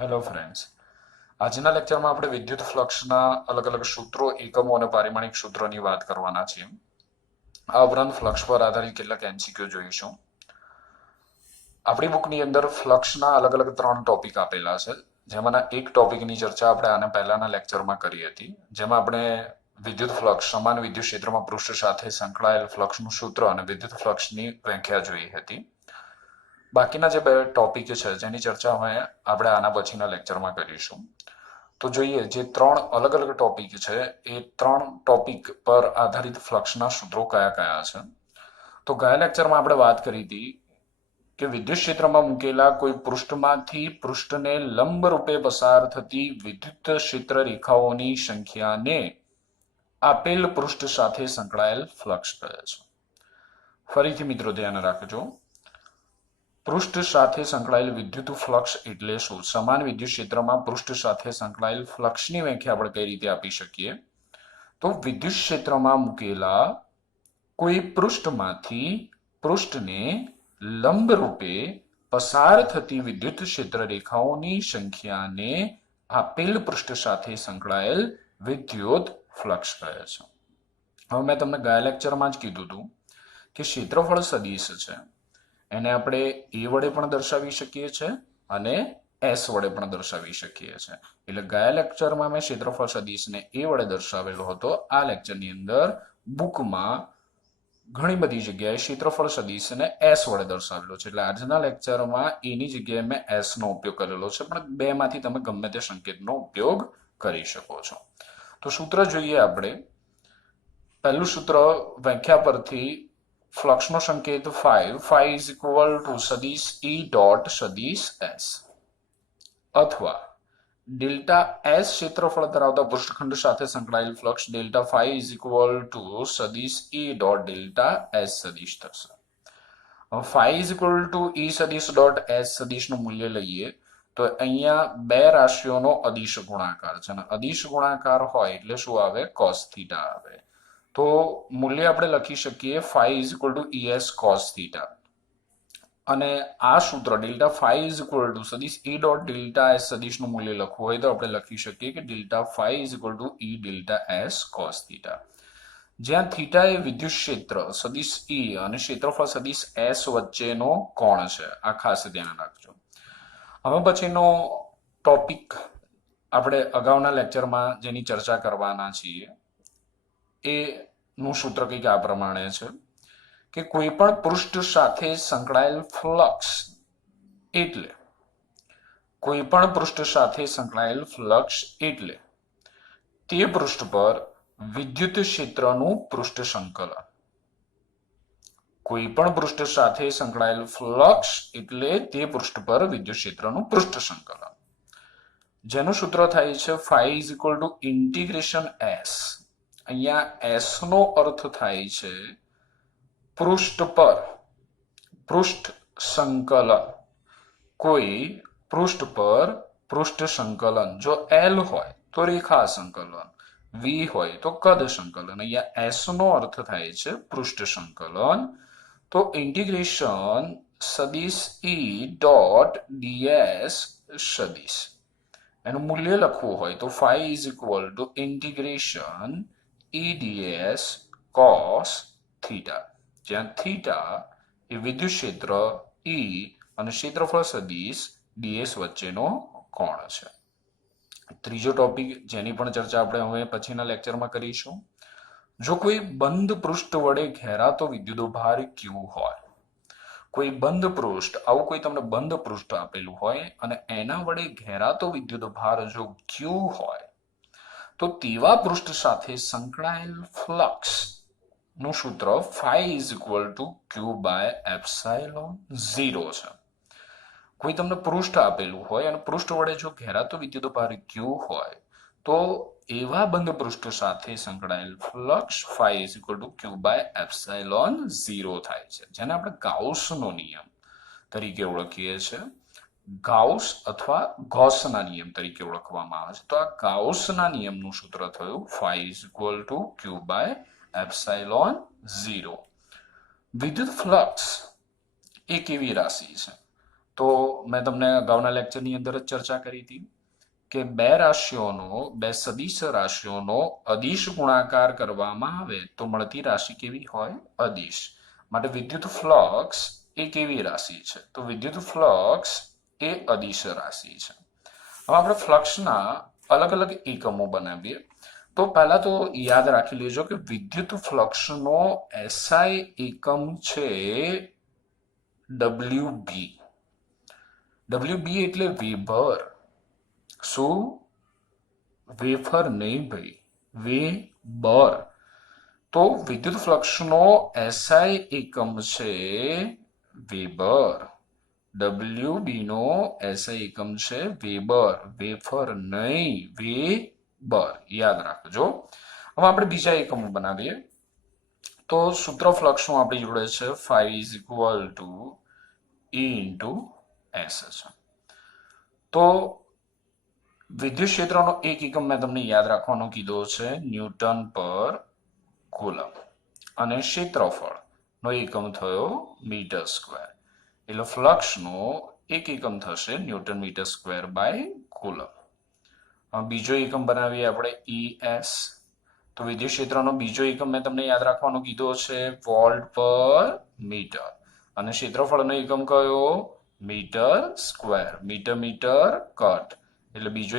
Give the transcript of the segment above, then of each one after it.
Hello friends, આજના લેક્ચરમાં આપણે વિદ્યુત ફ્લક્સના અલગ અલગ સૂત્રો, એકમો અને પારિમાણિક સૂત્રોની વાત કરવાના છીએ. આ ઉપરાંત ફ્લક્સ પર આધારિત કેટલાક એમસીક્યુ જોઈશું. આપણી બુકની અંદર ફ્લક્સના અલગ અલગ 3 ટોપિક આપેલા છે, જેમાંના એક ટોપિકની ચર્ચા આપણે આના પહેલાના લેક્ચરમાં કરી હતી, જેમાં આપણે વિદ્યુત ફ્લક્સ, સમાન વિદ્યુત ક્ષેત્રમાં પૃષ્ઠ સાથે સંકળાયેલ ફ્લક્સનું સૂત્ર અને વિદ્યુત ફ્લક્સની વ્યાખ્યા જોઈ હતી. બાકીના જે 2 ટોપિક છે જેની ચર્ચા આપણે આના પછીના લેક્ચરમાં કરીશું. તો જોઈએ, જે 3 અલગ અલગ ટોપિક છે એ 3 ટોપિક પર આધારિત ફ્લક્સના સૂત્રો કયા કયા છે. તો ગયા લેક્ચરમાં આપણે વાત કરી હતી કે વિદ્યુત ક્ષેત્રમાં મૂકેલા કોઈ પૃષ્ઠમાંથી પૃષ્ઠને લંબ રૂપે પસાર થતી વિદ્યુત ક્ષેત્ર રેખાઓની સંખ્યાને આપેલ પૃષ્ઠ સાથે સંકળાયેલ ફ્લક્સ કહે છે. ફરીથી મિત્રો ધ્યાન રાખજો, પૃષ્ઠ સાથે સંકળાયેલ વિદ્યુત ફ્લક્સ એટલે શું? સમાન વિદ્યુત ક્ષેત્રમાં પૃષ્ઠ સાથે સંકળાયેલ ફ્લક્સની વ્યાખ્યા આપણે કઈ રીતે આપી શકીએ? તો વિદ્યુત ક્ષેત્રમાં મૂકેલા કોઈ પૃષ્ઠમાંથી પૃષ્ઠને લંબ રૂપે પસાર થતી વિદ્યુત ક્ષેત્ર રેખાઓની સંખ્યાને આપેલ પૃષ્ઠ સાથે સંકળાયેલ વિદ્યુત ફ્લક્સ કહે છે. હવે મેં તમને ગયા લેક્ચરમાં જ કીધું હતું કે ક્ષેત્રફળ સદિશ છે, એને આપણે એ વડે પણ દર્શાવી શકીએ છીએ અને એસ વડે પણ દર્શાવી શકીએ છીએ. એટલે ગયા લેક્ચરમાં મેં ક્ષેત્રફળ સદિશને એ વડે દર્શાવેલો હતો. આ લેક્ચરની અંદર બુકમાં ઘણી બધી જગ્યાએ ક્ષેત્રફળ સદિશને એસ વડે દર્શાવેલો છે. એટલે આજના લેક્ચરમાં એની જગ્યાએ મેં એસ નો ઉપયોગ કરેલો છે, પણ બેમાંથી તમે ગમે તે સંકેતનો ઉપયોગ કરી શકો છો. તો સૂત્ર જોઈએ આપણે. પહેલું સૂત્ર વ્યાખ્યા પરથી, ફ્લક્સનો સંકેત phi is equal to સદિશ E ડોટ સદિશ S, અથવા ડેલ્ટા S ક્ષેત્રફળ ધરાવતા પૃષ્ઠખંડ સાથે સંકળાયેલ flux delta phi is equal to સદિશ E ડોટ ડેલ્ટા S સદિશ થશે. phi is equal to E સદિશ ડોટ S સદિશનું મૂલ્ય લઈએ તો અહીંયા બે રાશિઓનો અદિશ ગુણાકાર છે, અને અદિશ ગુણાકાર હોય એટલે શું આવે? cos થીટા આવે. તો મૂલ્ય આપણે લખી શકીએ phi is equal to ES cos theta, અને આ સૂત્ર delta phi is equal to સદિશ E ડોટ ડેલ્ટા S સદિશનું મૂલ્ય લખવું હોય તો આપણે લખી શકીએ કે delta phi is equal to E delta S cos theta, જ્યાં થીટા એ વિદ્યુત ક્ષેત્ર સદિશ E અને ક્ષેત્રફળ સદિશ S વચ્ચેનો કોણ છે. આ ખાસ ધ્યાન રાખજો. હવે પછીનો ટોપિક આપણે અગાઉના લેક્ચરમાં જેની ચર્ચા કરવાના છીએ એ નું સૂત્ર કંઈક આ પ્રમાણે છે કે કોઈ પણ પૃષ્ઠ સાથે સંકળાયેલ ફ્લક્સ એટલે કોઈ પણ પૃષ્ઠ સાથે સંકળાયેલ ફ્લક્સ એટલે તે પૃષ્ઠ પર વિદ્યુત ક્ષેત્રનું પૃષ્ઠ સંકલન. કોઈ પણ પૃષ્ઠ સાથે સંકળાયેલ ફ્લક્સ એટલે તે પૃષ્ઠ પર વિદ્યુત ક્ષેત્રનું પૃષ્ઠ સંકલન, જેનું સૂત્ર થાય છે phi is equal to integration S. અહીંયા S નો અર્થ થાય છે પૃષ્ઠ પર પૃષ્ઠ સંકલન. કોઈ પૃષ્ઠ પર પૃષ્ઠ સંકલન, જો L હોય તો રેખા સંકલન, V હોય તો કદ સંકલન. અહીંયા S નો અર્થ થાય છે પૃષ્ઠ સંકલન. તો ઇન્ટિગ્રેશન સદિશ E ડોટ ds સદિશ, એનું મૂલ્ય લખવું હોય તો phi is equal to integration E ds cos theta, જ્યાં થીટા એ વિદ્યુત ક્ષેત્ર E અને ક્ષેત્રફળ સદિશ ds વચ્ચેનો કોણ છે. ત્રીજો ટોપિક જેની પણ ચર્ચા આપણે હવે પછીના લેક્ચરમાં કરીશું. જો કોઈ બંધ પૃષ્ઠ વડે ઘેરાતો વિદ્યુતભાર Q હોય, કોઈ બંધ પૃષ્ઠ, આવું કોઈ તમને બંધ પૃષ્ઠ આપેલું હોય અને એના વડે ઘેરાતો વિદ્યુતભાર જો Q હોય, તો તેવા પૃષ્ઠ સાથે સંકળાયેલ ફ્લક્સ નું સૂત્ર phi is equal to Q by epsilon 0 છે. કોઈ તમને પૃષ્ઠ આપેલું હોય અને પૃષ્ઠ વડે જો ઘેરાતો વિદ્યુતભાર Q હોય, તો એવા બંધ પૃષ્ઠ સાથે સંકળાયેલ flux phi is equal to Q by epsilon 0 થાય છે, જેને આપણે ગાઉસનો નિયમ તરીકે ઓળખીએ છીએ. ગાઉસ અથવા ગૌસના નિયમ તરીકે ઓળખવામાં આવે છે. તો આ ગાઉસના નિયમનું સૂત્ર થયું phi is equal to Q by epsilon 0. વિદ્યુત ફ્લક્સ એ કેવી રાશિ છે? તો મેં તમને અગાઉના લેક્ચરની અંદર જ ચર્ચા કરી હતી કે બે રાશિઓનો, બે સદિશ રાશિઓનો અદિશ ગુણાકાર કરવામાં આવે તો મળતી રાશિ કેવી હોય? અદિશ. માટે વિદ્યુત ફ્લક્સ એ કેવી રાશિ છે? તો વિદ્યુત ફ્લક્સ એ અદિશ રાશિ છે. હવે આપણે ફ્લક્સના અલગ અલગ એકમો બનાવીએ. તો પહેલા તો યાદ રાખી લેજો કે વિદ્યુત ફ્લક્સનો એસઆઈ એકમ છે ડબલ્યુબી. ડબલ્યુબી એટલે વેબર. શું? વેફર નહીં ભાઈ, વેબર. તો વિદ્યુત ફ્લક્સનો એસઆઈ એકમ છે વેબર. ડબલ્યુબી નો એસઆઈ એકમ છે વેબર, વેફર નહીં, વેબર. યાદ રાખજો. હવે આપણે બીજા એકમો બનાવીએ. તો સૂત્ર ફ્લક્સનું આપણી જોડે છે phi is equal to E into S છે. તો વિદ્યુત ક્ષેત્રનો એક એકમ મેં તમને યાદ રાખવાનો કીધો છે ન્યૂટન પર કુલમ, અને ક્ષેત્રફળનો એકમ થયો મીટર સ્ક્વેર. એટલે ફ્લક્સનો એક એકમ થશે newton metre square by coulomb. બીજો એકમ બનાવીએ આપણે ES. તો વિદ્યુત ક્ષેત્રનો બીજો એકમ મેં તમને યાદ રાખવાનો કીધો છે વોલ્ટ પર મીટર, અને ક્ષેત્રફળનો એકમ કયો? Metre square. Metre metre cut, એટલે બીજો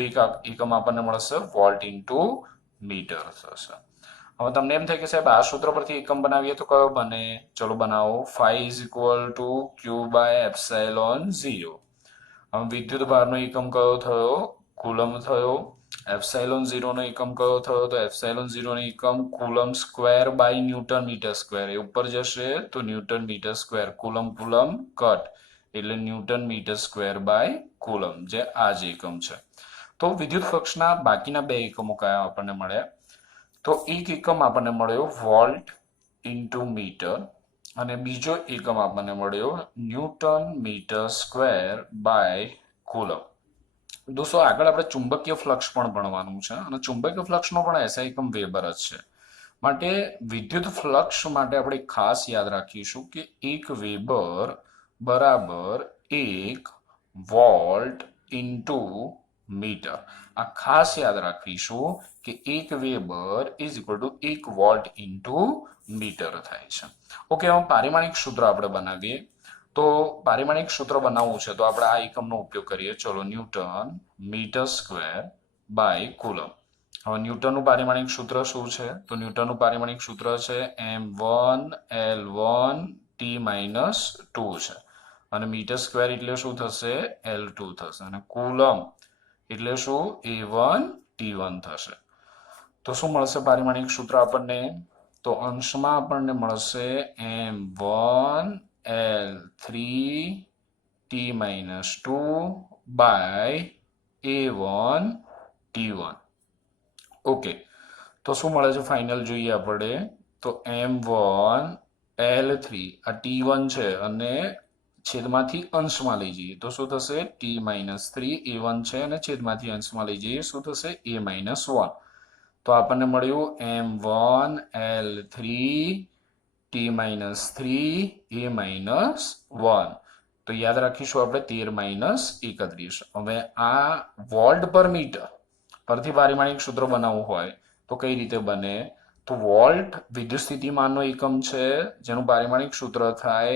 એકમ આપણને મળશે વોલ્ટ ઇન્ટુ મીટર થશે. હવે તમને એમ થાય કે સાહેબ આ સૂત્ર પરથી એકમ બનાવીએ તો કયો બને? ચલો બનાવો. phi is equal to Q by epsilon 0. હવે વિદ્યુત ભારનો એકમ કયો થયો? કુલમ થયો. એપ્સાઇલોન 0 નો એકમ કયો થયો? તો એપ્સાઇલોન 0 નો એકમ coulomb square by newton metre square. એ ઉપર જશે તો newton metre square. Coulomb coulomb cut, એટલે newton metre square by coulomb, જે આ જ એકમ છે. તો વિદ્યુત ફ્લક્સના બાકીના બે એકમો કયા આપણને મળ્યા? તો એક એકમ આપણને મળ્યો વોલ્ટ ઇન્ટુ મીટર, અને બીજો એકમ આપણને મળ્યો newton metre square by coulomb. દોસ્તો આગળ આપણે ચુંબકીય ફ્લક્સ પણ ભણવાનું છે, અને ચુંબકીય ફ્લક્સનો પણ એસઆઈ એકમ વેબર જ છે. માટે વિદ્યુત ફ્લક્સ માટે આપણે ખાસ યાદ રાખીશું કે 1 વેબર બરાબર 1 વોલ્ટ ઇન્ટુ મીટર. આ ખાસ યાદ રાખીશું કે 1 weber is equal to 1 volt into metre થાય છે. ઓકે, હવે પારિમાણિક સૂત્ર આપણે બનાવીએ. તો પારિમાણિક સૂત્ર બનાવવું છે તો આપણે આ એકમનો ઉપયોગ કરીએ. ચલો, Newton metre square by coulomb. હવે ન્યૂટનનું પારિમાણિક સૂત્ર શું છે? તો ન્યૂટનનું પારિમાણિક સૂત્ર છે m1l1t-2 છે, અને મીટર સ્ક્વેર એટલે શું થશે? L2 થશે, અને કુલમ એટલે શું? A1T1 થશે. તો શું મળશે પારિમાણિક સૂત્ર આપણને? તો અંશમાં આપણને મળશે m1l3t-2 બાય A1T1. ઓકે, તો શું મળે છે ફાઇનલ જોઈએ આપણે. તો m1l3, આ T1 છે, અને છેદમાંથી અંશમાં લઈ જઈએ તો શું થશે? t-3. A1 છે અને છેદમાંથી અંશમાં લઈ જઈએ શું થશે? A-1. તો આપણને મળ્યું m1l3t-3 A-1. તો યાદ રાખીશું આપણે 13-31. હવે આ વોલ્ટ પર મીટર પરથી પારિમાણિક સૂત્ર બનાવવું હોય તો કઈ રીતે બને? તો વોલ્ટ વિદ્યુત સ્થિતિમાનનો એકમ છે, જેનું પારિમાણિક સૂત્ર થાય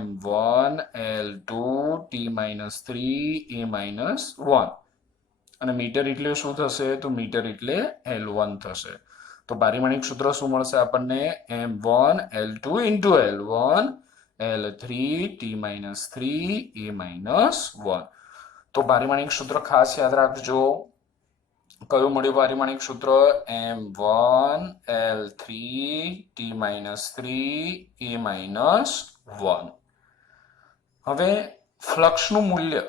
m1l2t-3 A-1. અને મીટર એટલે શું થશે? તો મીટર એટલે L1 થશે. તો પારિમાણિક સૂત્ર શું મળશે આપણને? m1l2 into L1 l3t-3 A-1. તો પારિમાણિક સૂત્ર ખાસ યાદ રાખજો. કયું મળ્યું પારિમાણિક સૂત્ર? m1l3t-3 A-1. હવે ફ્લક્સનું મૂલ્ય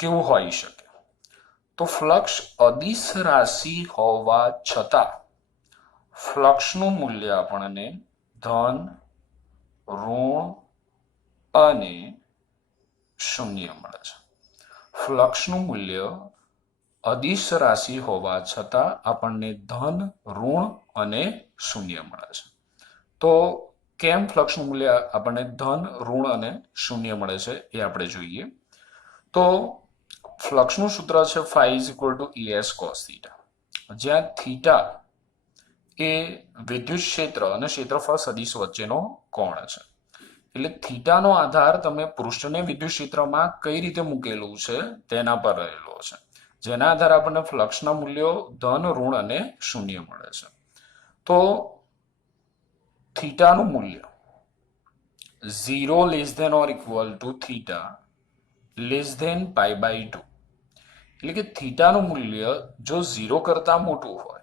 કેવું હોઈ શકે? તો ફ્લક્સ અદિશ રાશિ હોવા છતાં ફ્લક્સનું મૂલ્ય આપણને ધન, ઋણ અને શૂન્ય મળે છે. ફ્લક્સનું મૂલ્ય અદિશ રાશિ હોવા છતાં આપણને ધન, ઋણ અને શૂન્ય મળે છે. તો કેમ ફ્લક્સનું મૂલ્ય આપણને ધન, ઋણ અને શૂન્ય મળે છે એ આપણે જોઈએ. તો ફ્લક્સનું સૂત્ર છે phi is equal to ES cos theta, જ્યાં થીટા એ વિદ્યુત ક્ષેત્ર અને ક્ષેત્રફળ સદિશ વચ્ચેનો કોણ છે. એટલે થીટાનો આધાર તમે પૃષ્ઠને વિદ્યુત ક્ષેત્રમાં કઈ રીતે મૂકેલું છે તેના પર રહેલો છે, જેના આધારે આપણને ફ્લક્સના મૂલ્યો ધન, ઋણ અને શૂન્ય મળે છે. તો થીટાનું મૂલ્ય 0 less than or equal to theta less than pi by 2, એટલે કે થીટાનું મૂલ્ય જો 0 કરતા મોટું હોય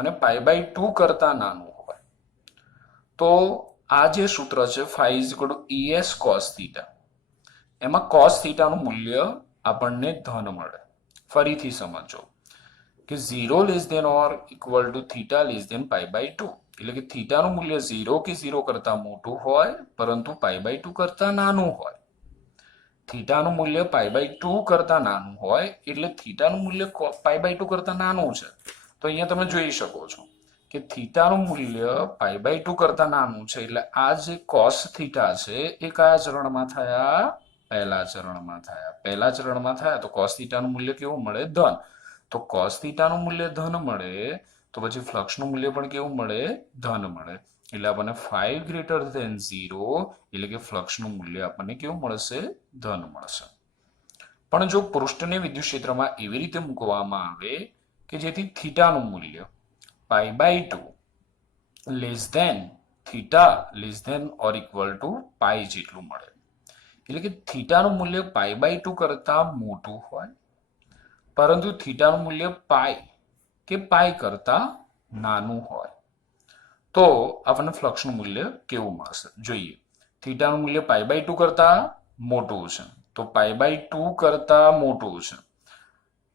અને પાઈ બાય 2 કરતા નાનું હોય તો આ જે સૂત્ર છે phi is equal to ES cos theta, એમાં cos થીટાનું મૂલ્ય આપણને ધન મળે. ફરીથી સમજો કે 0 less than or equal to theta less than pi by 2, એટલે કે થીટાનું મૂલ્ય 0 કે 0 કરતા મોટું હોય પરંતુ પાઈ બાય 2 કરતા નાનું હોય. થીટાનું મૂલ્ય પાઈ બાય 2 કરતા નાનું હોય એટલે થીટાનું મૂલ્ય પાઈ બાય 2 કરતા નાનું છે. તો અહીંયા તમે જોઈ શકો છો કે થીટાનું મૂલ્ય પાઈ બાય 2 કરતા નાનું છે, એટલે આ જે cos થીટા છે એ કયા ચરણમાં થયા? પહેલા ચરણમાં થયા. પહેલા ચરણમાં થયા તો cos થીટાનું મૂલ્ય કેવું મળે? ધન. તો cos થીટાનું મૂલ્ય ધન મળે તો પછી ફ્લક્સનું મૂલ્ય પણ કેવું મળે? ધન મળે. એટલે આપણને 5 ગ્રેટર ધેન 0 એટલે કે ફ્લક્સનું મૂલ્ય આપણને કેવું મળશે? ધન મળશે. પણ જો પૃષ્ઠને વિદ્યુત ક્ષેત્રમાં એવી રીતે મૂકવામાં આવે કે જેથી થીટાનું મૂલ્ય pi by 2 less than theta less than or equal to pi જેટલું મળે, એટલે કે થીટાનું મૂલ્ય પાઈ બાય 2 કરતા મોટું હોય પરંતુ થીટાનું મૂલ્ય પાઈ કે પાઈ કરતા નાનું હોય તો આપણને ફ્લક્સનું મૂલ્ય કેવું મળશે? જોઈએ. થીટાનું મૂલ્ય પાઈ બાય 2 કરતા મોટું છે તો પાઈ બાય 2 કરતા મોટું છે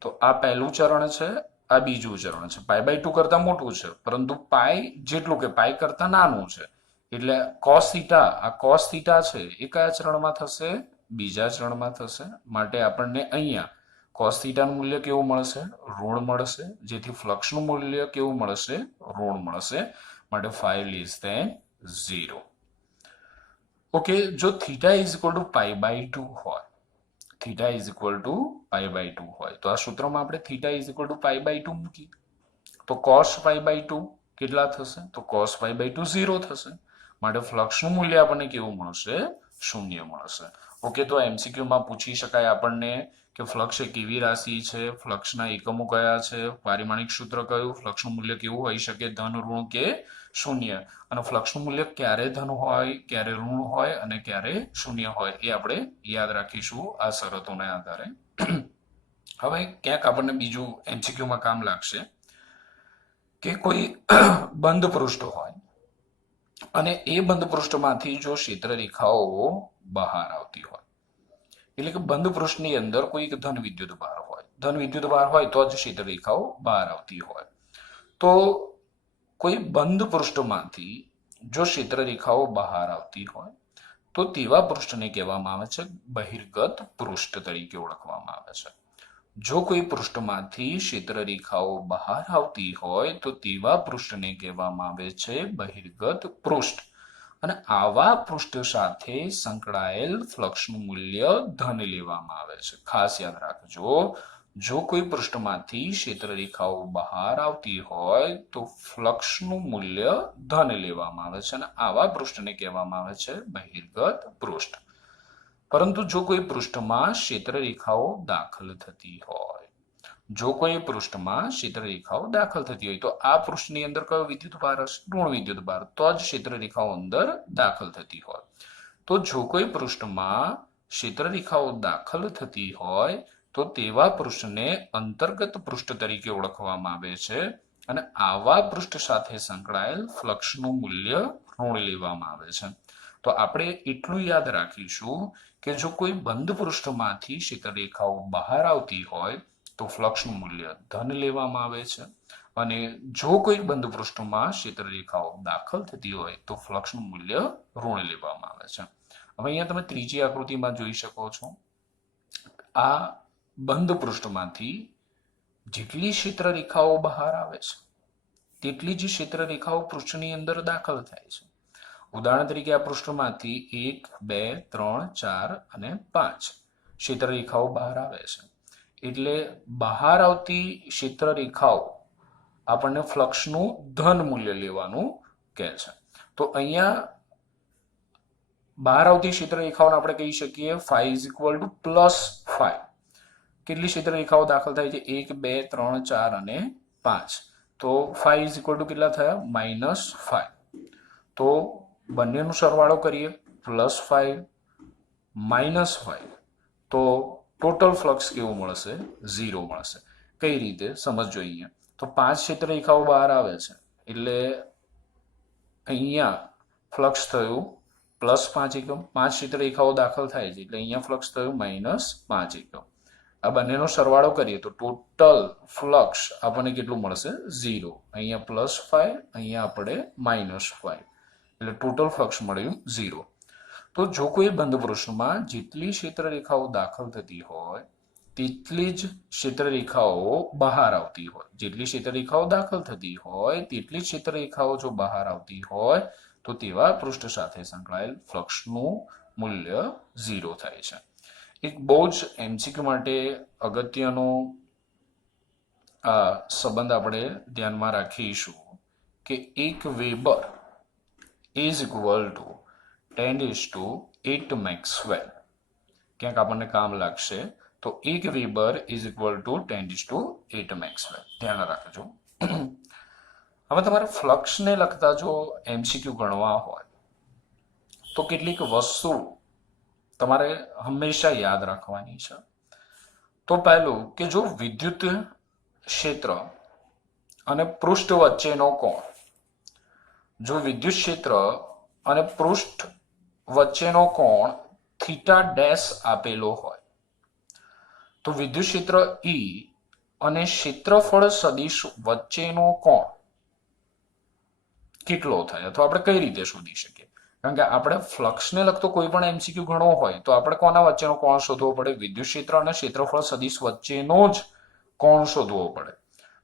તો આ પહેલું ચરણ છે, આ બીજું ચરણ છે. પાઈ બાય 2 કરતા મોટું છે પરંતુ પાઈ જેટલું કે પાઈ કરતા નાનું છે, એટલે cos થીટા, આ cos થીટા છે એ કયા ચરણમાં થશે? બીજા ચરણમાં થશે. માટે આપણને અહીંયા cos થીટાનું મૂલ્ય કેવું મળશે? ઋણ મળશે, જેથી ફ્લક્સનું મૂલ્ય કેવું મળશે? ઋણ મળશે. માટે 5 લેસ ધેન 0. ઓકે, જો theta is equal to pi by 2 હોય, theta is equal to pi by 2 હોય તો આ સૂત્રમાં આપણે theta is equal to pi by 2 મૂકીએ તો cos પાઈ બાય 2 કેટલા થશે? તો cos પાઈ બાય 2 0 થશે. માટે ફ્લક્સનું મૂલ્ય આપણને કેવું મળશે? શૂન્ય મળશે. ઓકે, તો MCQ માં પૂછી શકાય આપણને કે ફ્લક્સ એ કેવી રાશિ છે, ફ્લક્સના એકમો કયા છે, પારિમાણિક સૂત્ર કયું, ફ્લક્સનું મૂલ્ય કેવું હોઈ શકે? ધન, ઋણ કે શૂન્ય, અને ફ્લક્સનું મૂલ્ય ક્યારે ધન હોય, ક્યારે ઋણ હોય અને ક્યારે શૂન્ય હોય એ આપણે યાદ રાખીશું આ શરતોના આધારે. હવે ક્યાંક આપણને બીજું MCQ માં કામ લાગશે કે કોઈ બંધ પૃષ્ઠ હોય અને એ બંધ પૃષ્ઠમાંથી જો ક્ષેત્ર રેખાઓ બહાર આવતી હોય, એટલે કે બંધ પૃષ્ઠની અંદર કોઈ ધન વિદ્યુત ભાર હોય, ધન વિદ્યુત ભાર હોય તો જ ક્ષેત્ર રેખાઓ બહાર આવતી હોય. તો કોઈ બંધ પૃષ્ઠમાંથી જો ક્ષેત્ર રેખાઓ બહાર આવતી હોય તો તેવા પૃષ્ઠને કહેવામાં આવે છે બહિર્ગત પૃષ્ઠ તરીકે ઓળખવામાં આવે છે. જો કોઈ પૃષ્ઠમાંથી ક્ષેત્ર રેખાઓ બહાર આવતી હોય તો તેવા પૃષ્ઠને કહેવામાં આવે છે બહિર્ગત પૃષ્ઠ, અને આવા પૃષ્ઠ સાથે સંકળાયેલ ફ્લક્સનું મૂલ્ય ધન લેવામાં આવે છે. ખાસ યાદ રાખજો, જો કોઈ પૃષ્ઠમાંથી ક્ષેત્ર રેખાઓ બહાર આવતી હોય તો ફ્લક્સનું મૂલ્ય ધન લેવામાં આવે છે અને આવા પૃષ્ઠને કહેવામાં આવે છે બહિર્ગત પૃષ્ઠ. પરંતુ જો કોઈ પૃષ્ઠમાં ક્ષેત્ર રેખાઓ દાખલ થતી હોય, જો કોઈ પૃષ્ઠમાં ક્ષેત્ર રેખાઓ દાખલ થતી હોય તો આ પૃષ્ઠની અંદર કયો વિદ્યુત ભાર હશે? ઋણ વિદ્યુત ભાર, તો જ ક્ષેત્ર રેખાઓ અંદર દાખલ થતી હોય. તો જો કોઈ પૃષ્ઠમાં ક્ષેત્ર રેખાઓ દાખલ થતી હોય તો તેવા પૃષ્ઠને અંતર્ગત પૃષ્ઠ તરીકે ઓળખવામાં આવે છે અને આવા પૃષ્ઠ સાથે સંકળાયેલ ફ્લક્સનું મૂલ્ય ઋણ લેવામાં આવે છે. તો આપણે એટલું યાદ રાખીશું કે જો કોઈ બંધ પૃષ્ઠમાંથી ક્ષેત્ર રેખાઓ બહાર આવતી હોય તો ફ્લક્સનું મૂલ્ય ધન લેવામાં આવે છે, અને જો કોઈ બંધ પૃષ્ઠમાં ક્ષેત્ર રેખાઓ દાખલ થતી હોય તો ફ્લક્સનું મૂલ્ય ઋણ લેવામાં આવે છે. હવે અહીંયા તમે ત્રીજી આકૃતિમાં જોઈ શકો છો, આ બંધ પૃષ્ઠમાંથી જેટલી ક્ષેત્ર રેખાઓ બહાર આવે છે તેટલી જ ક્ષેત્ર રેખાઓ પૃષ્ઠની અંદર દાખલ થાય છે, ઉદાહરણ તરીકે આ પૃષ્ઠમાંથી 1, 2, 3, 4 અને 5 ક્ષેત્રરેખાઓ બહાર આવે છે. એટલે બહાર આવતી ક્ષેત્રરેખાઓ આપણને ફ્લક્સનું ધન મૂલ્ય લેવાનું કહે છે. તો અહીંયા બહાર આવતી ક્ષેત્રરેખાઓને આપણે કહી શકીએ phi is equal to +5. કેટલી ક્ષેત્રરેખાઓ દાખલ થાય છે? 1, 2, 3, 4 અને 5. તો phi is equal to કેટલા થયા? -5. તો બંનેનો સરવાળો કરીએ, +5 -5, તો ટોટલ ફ્લક્સ કેવું મળશે? 0 મળશે. કઈ રીતે સમજો અહીંયા. તો 5 ક્ષેત્રરેખાઓ બહાર આવે છે એટલે અહીંયા ફ્લક્સ થયું +5 એકમ. 5 ક્ષેત્રરેખાઓ દાખલ થાય છે એટલે અહીંયા ફ્લક્સ થયું -5 એકમ. આ બંનેનો સરવાળો કરીએ તો ટોટલ ફ્લક્સ આપણને કેટલું મળશે? 0. અહીંયા +5, અહીંયા આપણે -5, એટલે ટોટલ ફ્લક્સ મળ્યું 0. તો જો કોઈ બંધ પૃષ્ઠમાં જેટલી ક્ષેત્રરેખાઓ દાખલ થતી હોય તેટલી જ ક્ષેત્રરેખાઓ બહાર આવતી હોય. જેટલી ક્ષેત્રરેખાઓ દાખલ થતી હોય તેટલી ક્ષેત્રરેખાઓ જો બહાર આવતી હોય તો તેવા પૃષ્ઠ સાથે સંકળાયેલ ફ્લક્સનું મૂલ્ય 0 થાય છે. એક બહુ જ એમસીક્યુ માટે અગત્યનો આ સંબંધ આપણે ધ્યાનમાં રાખીશું કે 1 weber is equal two 10:8 Maxwell. ક્યાંક આપણને કામ લાગશે. તો 1 weber is equal two 10:8 Maxwell. ધ્યાન રાખજો. હવે તમારે ફ્લક્સને લગતા જો એમસીક્યુ ગણવા હોય તો કેટલીક વસ્તુ તમારે હંમેશા યાદ રાખવાની છે. તો પહેલું કે જો વિદ્યુત ક્ષેત્ર અને પૃષ્ઠ વચ્ચેનો કોણ, જો વિદ્યુત ક્ષેત્ર અને પૃષ્ઠ વચ્ચેનો કોણ θ' આપેલો હોય તો વિદ્યુત ક્ષેત્ર E અને ક્ષેત્રફળ સદિશ વચ્ચેનો કોણ કેટલો થાય અથવા આપણે કઈ રીતે શોધી શકીએ? કારણ કે આપણે ફ્લક્સને લગતો કોઈ પણ એમસીક્યુ ગણવો હોય તો આપણે કોના વચ્ચેનો કોણ શોધવો પડે? વિદ્યુત ક્ષેત્ર અને ક્ષેત્રફળ સદિશ વચ્ચેનો જ કોણ શોધવો પડે.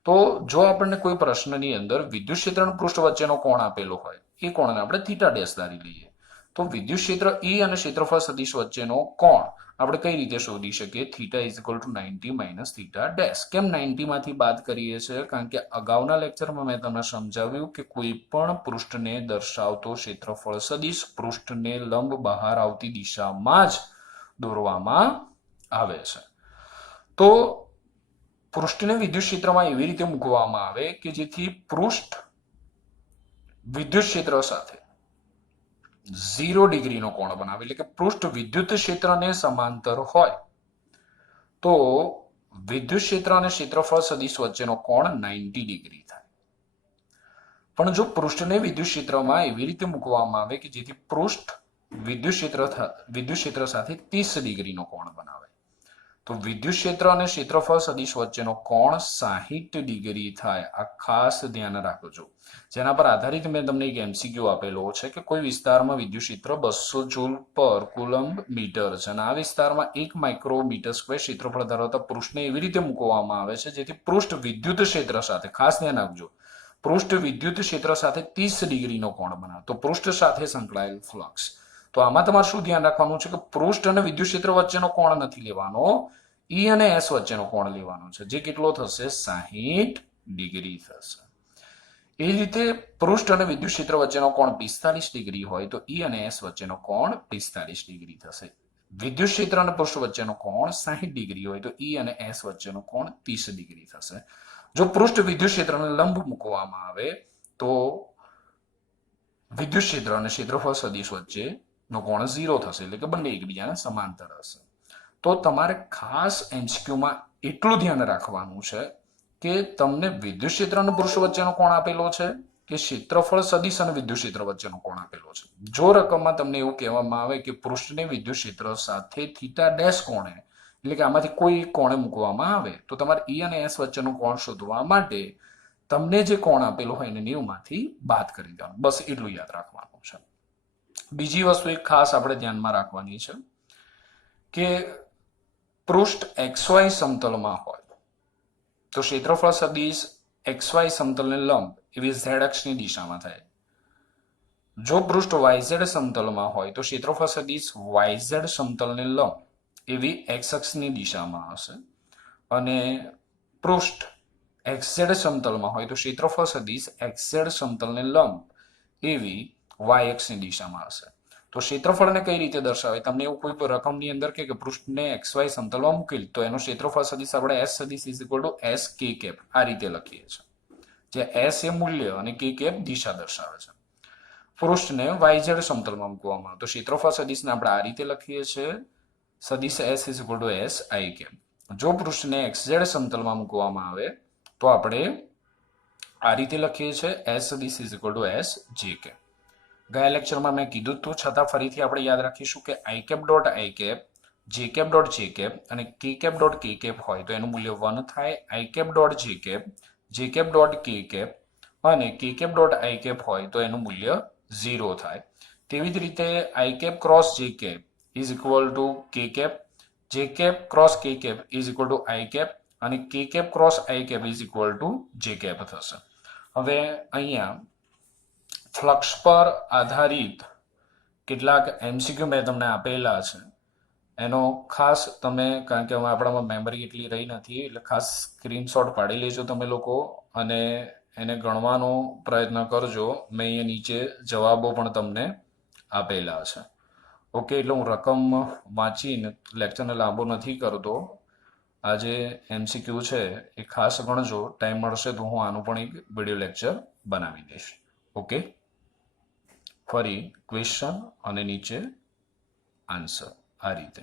તો જો આપણને કોઈ પ્રશ્નની અંદર વિદ્યુત ક્ષેત્ર અને પૃષ્ઠ વચ્ચેનો કોણ આપેલો હોય એ કોણને આપણે θ' ધારી લઈએ. તો વિદ્યુત ક્ષેત્ર E અને ક્ષેત્રફળ સદિશ વચ્ચેનો કોણ આપણે કઈ રીતે શોધી શકીએ? θ is equal to 90 - θ'. કેમ 90 માંથી બાદ કરીએ છીએ? કારણ કે અગાઉના લેક્ચરમાં મેં તમને સમજાવ્યું કે કોઈ પણ પૃષ્ઠને દર્શાવતો ક્ષેત્રફળ સદિશ પૃષ્ઠને લંબ બહાર આવતી દિશામાં જ દોરવામાં આવે છે. તો પૃષ્ઠને વિદ્યુત ક્ષેત્રમાં એવી રીતે મૂકવામાં આવે કે જેથી પૃષ્ઠ વિદ્યુત ક્ષેત્ર સાથે 0 ડિગ્રીનો કોણ બનાવે. એટલે કે પૃષ્ઠ વિદ્યુત ક્ષેત્રને સમાંતર હોય તો વિદ્યુત ક્ષેત્ર અને ક્ષેત્રફળ સદિશ વચ્ચેનો કોણ 90 ડિગ્રી થાય. પણ જો પૃષ્ઠને વિદ્યુત ક્ષેત્રમાં એવી રીતે મૂકવામાં આવે કે જેથી પૃષ્ઠ વિદ્યુત ક્ષેત્ર સાથે 30 ડિગ્રીનો કોણ બનાવે તો વિદ્યુત ક્ષેત્ર અને ક્ષેત્રફળ સદિશ વચ્ચેનો કોણ 60 ડિગ્રી થાય. આ ખાસ ધ્યાન રાખજો. જેના પર આધારિત મેં તમને એક એમસીક્યુ આપેલો છે કે કોઈ વિસ્તારમાં વિદ્યુત ક્ષેત્ર 200 જૂલ પર કુલમ્બ મીટર છે અને આ વિસ્તારમાં 1 માઇક્રોમીટર સ્ક્વેર ક્ષેત્રફળ ધરાવતા પૃષ્ઠને એવી રીતે મૂકવામાં આવે છે જેથી પૃષ્ઠ વિદ્યુત ક્ષેત્ર સાથે, ખાસ ધ્યાન આપજો, પૃષ્ઠ વિદ્યુત ક્ષેત્ર સાથે 30 ડિગ્રીનો કોણ બનાવે. તો પૃષ્ઠ સાથે સંકળાયેલ ફ્લક્સ. તો આમાં તમારે શું ધ્યાન રાખવાનું છે કે પૃષ્ઠ અને વિદ્યુત ક્ષેત્ર વચ્ચેનો કોણ નથી લેવાનો, E અને S વચ્ચેનો કોણ લેવાનો છે, જે કેટલો થશે? 60 ડિગ્રી થશે. એ રીતે પૃષ્ઠ અને વિદ્યુત ક્ષેત્ર વચ્ચેનો કોણ 45 ડિગ્રી હોય તો E અને S વચ્ચેનો કોણ 45 ડિગ્રી થશે. વિદ્યુત ક્ષેત્ર અને પૃષ્ઠ વચ્ચેનો કોણ 60 ડિગ્રી હોય તો E અને S વચ્ચેનો કોણ 30 ડિગ્રી થશે. જો પૃષ્ઠ વિદ્યુત ક્ષેત્રને લંબ મૂકવામાં આવે તો વિદ્યુત ક્ષેત્ર અને ક્ષેત્રફળ સદિશ વચ્ચેનો કોણ 0 થશે. એટલે કે બંને એકબીજાને સમાંતર હશે. તો તમારે ખાસ એમસીક્યુમાં એટલું ધ્યાન રાખવાનું છે કે તમને વિદ્યુત ક્ષેત્ર અને પૃષ્ઠ વચ્ચેનો કોણ આપેલો છે કે ક્ષેત્રફળ સદિશ અને વિદ્યુત ક્ષેત્ર વચ્ચેનો કોણ આપેલો છે. જો રકમમાં તમને એવું કહેવામાં આવે કે પૃષ્ઠને વિદ્યુત ક્ષેત્ર સાથે θ' કોણે, એટલે કે આમાંથી કોઈ કોણે મૂકવામાં આવે તો તમારે E અને S વચ્ચેનો કોણ શોધવા માટે તમને જે કોણ આપેલો હોય એને 90 માંથી બાદ કરી દેવાનું. બસ એટલું યાદ રાખવાનું છે. બીજી વસ્તુ એક ખાસ આપણે ધ્યાનમાં રાખવાની છે કે પૃષ્ઠ XY સમતલમાં હોય તો ક્ષેત્રફળ સદિશ XY સમતલને લંબ એવી Z અક્ષની દિશામાં થાય. જો પૃષ્ઠ YZ સમતલમાં હોય તો ક્ષેત્રફળ સદિશ YZ સમતલને લંબ એવી x અક્ષની દિશામાં હશે અને પૃષ્ઠ XZ સમતલમાં હોય તો ક્ષેત્રફળ સદિશ XZ સમતલને લંબ એવી y અક્ષની દિશામાં હશે. તો ક્ષેત્રફળને કઈ રીતે દર્શાવે? તમને એવું કોઈ રકમની અંદર કે પૃષ્ઠને XY સમતલમાં મૂકેલ તો એનો ક્ષેત્રફળ સદિશ આપણે S સદિશ is equal to S K cap આ રીતે લખીએ છીએ, જે S એ મૂલ્ય અને K કેપ દિશા દર્શાવે છે. પૃષ્ઠને YZ સમતલમાં મૂકવામાં આવે તો ક્ષેત્રફળ સદિશને આપણે આ રીતે લખીએ છીએ, સદિશ S is equal to S I cap. જો પૃષ્ઠને XZ સમતલમાં મૂકવામાં આવે તો આપણે આ રીતે લખીએ છીએ, S સદિશ is equal to S J cap. ગયા લેક્ચરમાં મેં કીધું હતું, છતાં ફરીથી આપણે યાદ રાખીશું કે I cap dot I cap, J cap dot J cap અને K cap dot K cap હોય તો એનું મૂલ્ય 1 થાય. I cap dot J cap, J cap dot K cap અને K cap dot I cap હોય તો એનું મૂલ્ય 0 થાય. તેવી જ રીતે I cap cross J cap is equal to K cap, J cap cross K cap is equal to I cap અને K cap cross I cap is equal to J cap થશે. હવે અહીંયા ફ્લક્સ પર આધારિત કેટલાક MCQ મેં તમને આપેલા છે, એનો ખાસ તમે, કારણ કે હવે આપણામાં મેમરી એટલી રહી નથી, એટલે ખાસ સ્ક્રીનશોટ પાડી લેજો તમે લોકો અને એને ગણવાનો પ્રયત્ન કરજો. મેં અહીંયા નીચે જવાબો પણ તમને આપેલા છે. ઓકે, એટલે હું રકમ વાંચીને લેક્ચરને લાંબો નથી કરતો. આ જે MCQ છે એ ખાસ ગણજો. ટાઈમ મળશે તો હું આનું પણ એક વિડીયો લેક્ચર બનાવી દઈશ. ઓકે, ફરી ક્વેશ્ચન અને નીચે આન્સર આ રીતે.